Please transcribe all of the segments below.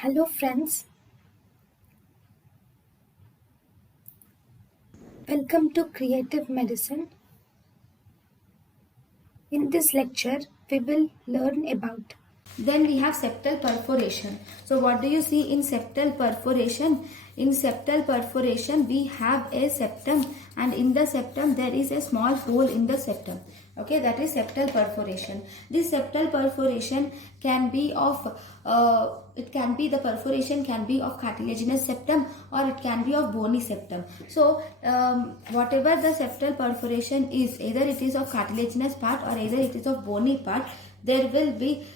Hello, friends. Welcome to Creative Medicine. In this lecture, we will learn about. Then we have septal perforation. So what do you see in septal perforation? In septal perforation, we have a septum, and in the septum there is a small hole in the septum. Okay, that is septal perforation. This septal perforation can be of the perforation can be of cartilaginous septum, or it can be of bony septum. So whatever the septal perforation is, either it is of cartilaginous part or either it is of bony part, there will be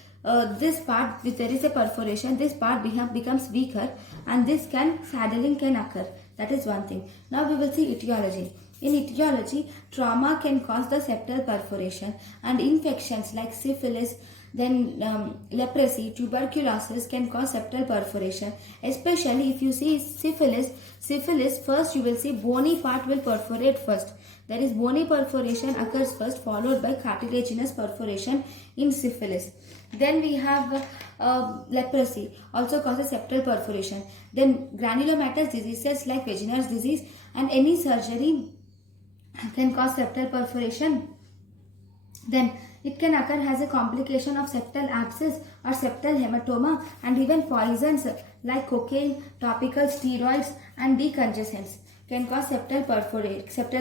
this part, if there is a perforation, this part becomes weaker, and saddling can occur. That is one thing. Now we will see etiology. In etiology, trauma can cause the septal perforation, and infections like syphilis, then leprosy, tuberculosis can cause septal perforation. Especially if you see syphilis, first you will see bony part will perforate first. That is, bony perforation occurs first, followed by cartilaginous perforation in syphilis. Then we have leprosy, also causes septal perforation. Then granulomatous diseases like Wegener's disease and any surgery can cause septal perforation. Then it can occur as a complication of septal abscess or septal hematoma, and even poisons like cocaine, topical steroids and decongestants can cause septal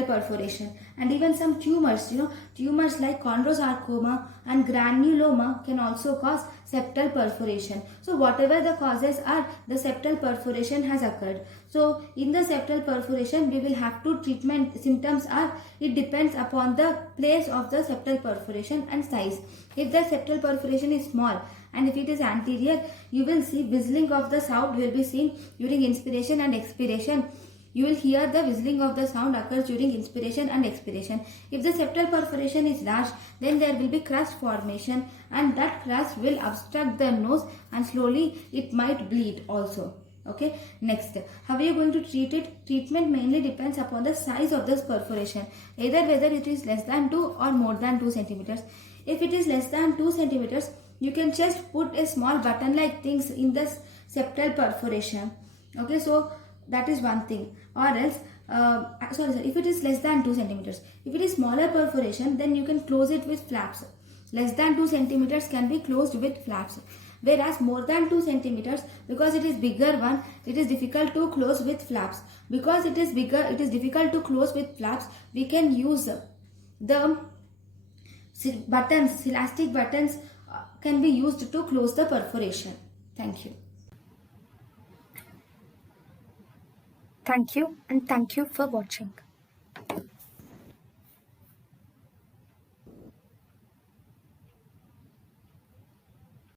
perforation. And even some tumors, tumors like chondrosarcoma and granuloma can also cause septal perforation. So whatever the causes are, the septal perforation has occurred. So in the septal perforation, we will have to treatment symptoms are, it depends upon the place of the septal perforation and size. If the septal perforation is small and if it is anterior, you will see whistling of the sound will be seen during inspiration and expiration. You will hear the whistling of the sound occurs during inspiration and expiration. If the septal perforation is large, then there will be crust formation, and that crust will obstruct the nose, and slowly it might bleed also. Okay, next, how are you going to treat it? Treatment mainly depends upon the size of this perforation, either whether it is less than 2 or more than 2 centimeters. If it is less than 2 centimeters, you can just put a small button like things in the septal perforation. Okay, so that is one thing. Or else, if it is less than 2 centimeters, if it is smaller perforation, then you can close it with flaps. Less than 2 centimeters can be closed with flaps. Whereas more than 2 centimeters, because it is bigger one, it is difficult to close with flaps. Because it is bigger, it is difficult to close with flaps. We can use the buttons, elastic buttons can be used to close the perforation. Thank you. Thank you, and thank you for watching.